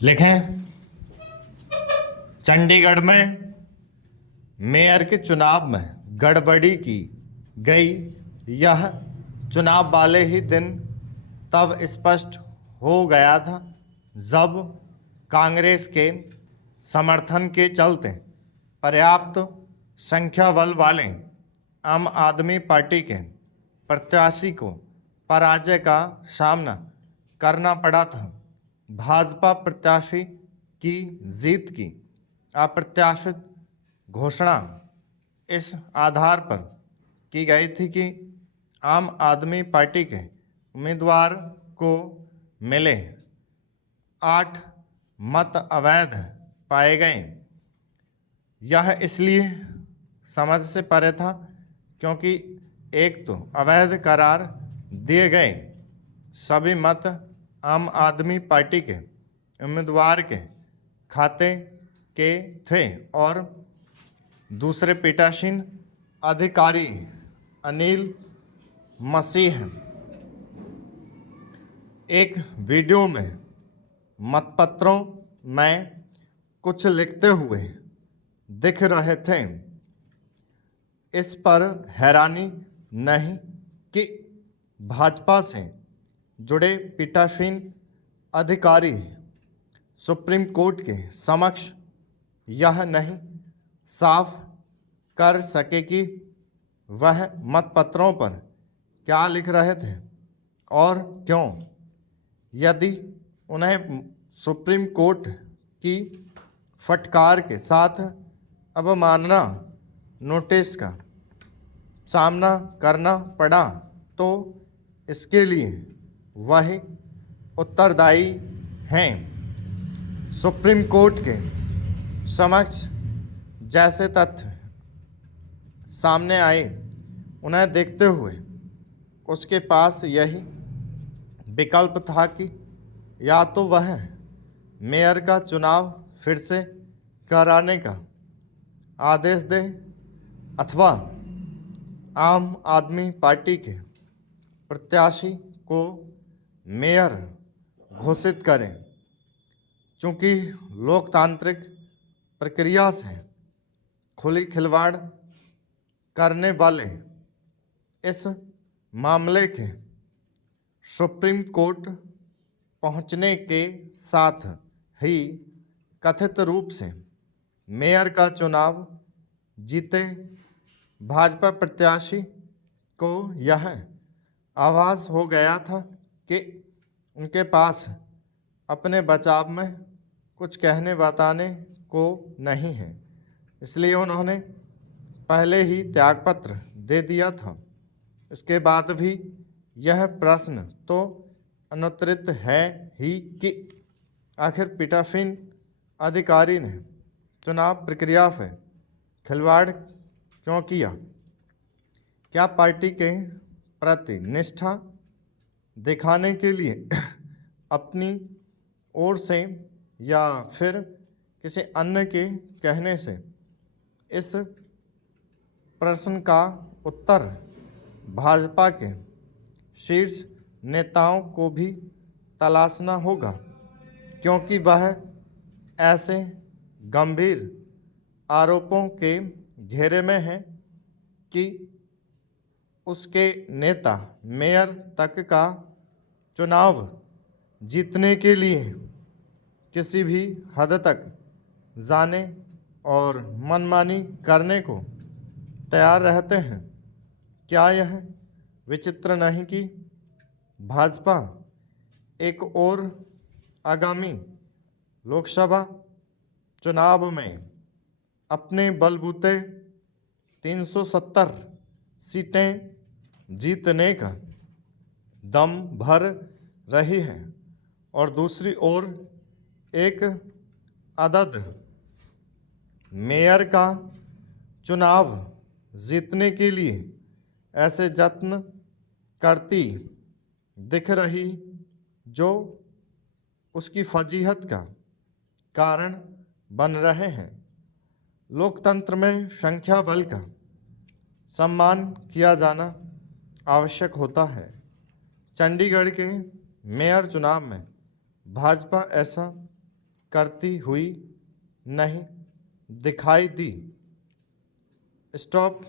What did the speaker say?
लिखें। चंडीगढ़ में मेयर के चुनाव में गड़बड़ी की गई। यह चुनाव वाले ही दिन तब स्पष्ट हो गया था जब कांग्रेस के समर्थन के चलते पर्याप्त संख्या बल वाले आम आदमी पार्टी के प्रत्याशी को पराजय का सामना करना पड़ा था। भाजपा प्रत्याशी की जीत की अप्रत्याशित घोषणा इस आधार पर की गई थी कि आम आदमी पार्टी के उम्मीदवार को मिले 8 मत अवैध पाए गए। यह इसलिए समझ से परे था क्योंकि एक तो अवैध करार दिए गए सभी मत आम आदमी पार्टी के उम्मीदवार के खाते के थे और दूसरे पीठासीन अधिकारी अनिल मसीह एक वीडियो में मतपत्रों में कुछ लिखते हुए दिख रहे थे। इस पर हैरानी नहीं कि भाजपा से जुड़े पीठासीन अधिकारी सुप्रीम कोर्ट के समक्ष यह नहीं साफ कर सके कि वह मतपत्रों पर क्या लिख रहे थे और क्यों। यदि उन्हें सुप्रीम कोर्ट की फटकार के साथ अवमानना नोटिस का सामना करना पड़ा तो इसके लिए वह उत्तरदायी हैं। सुप्रीम कोर्ट के समक्ष जैसे तथ्य सामने आए उन्हें देखते हुए उसके पास यही विकल्प था कि या तो वह मेयर का चुनाव फिर से कराने का आदेश दे अथवा आम आदमी पार्टी के प्रत्याशी को मेयर घोषित करें। चूँकि लोकतांत्रिक प्रक्रिया से खुली खिलवाड़ करने वाले इस मामले के सुप्रीम कोर्ट पहुंचने के साथ ही कथित रूप से मेयर का चुनाव जीते भाजपा प्रत्याशी को यह आभास हो गया था कि उनके पास अपने बचाव में कुछ कहने बताने को नहीं है, इसलिए उन्होंने पहले ही त्यागपत्र दे दिया था। इसके बाद भी यह प्रश्न तो अनुत्तरित है ही कि आखिर पीठासीन अधिकारी ने चुनाव प्रक्रिया से खिलवाड़ क्यों किया। क्या पार्टी के प्रति निष्ठा दिखाने के लिए अपनी ओर से या फिर किसी अन्य के कहने से। इस प्रश्न का उत्तर भाजपा के शीर्ष नेताओं को भी तलाशना होगा, क्योंकि वह ऐसे गंभीर आरोपों के घेरे में है कि उसके नेता मेयर तक का चुनाव जीतने के लिए किसी भी हद तक जाने और मनमानी करने को तैयार रहते हैं। क्या यह विचित्र नहीं कि भाजपा एक और आगामी लोकसभा चुनाव में अपने बलबूते 370 सीटें जीतने का दम भर रही है और दूसरी ओर एक अदद मेयर का चुनाव जीतने के लिए ऐसे यत्न करती दिख रही जो उसकी फजीहत का कारण बन रहे हैं। लोकतंत्र में संख्या बल का सम्मान किया जाना आवश्यक होता है। चंडीगढ़ के मेयर चुनाव में भाजपा ऐसा करती हुई नहीं दिखाई दी। स्टॉप।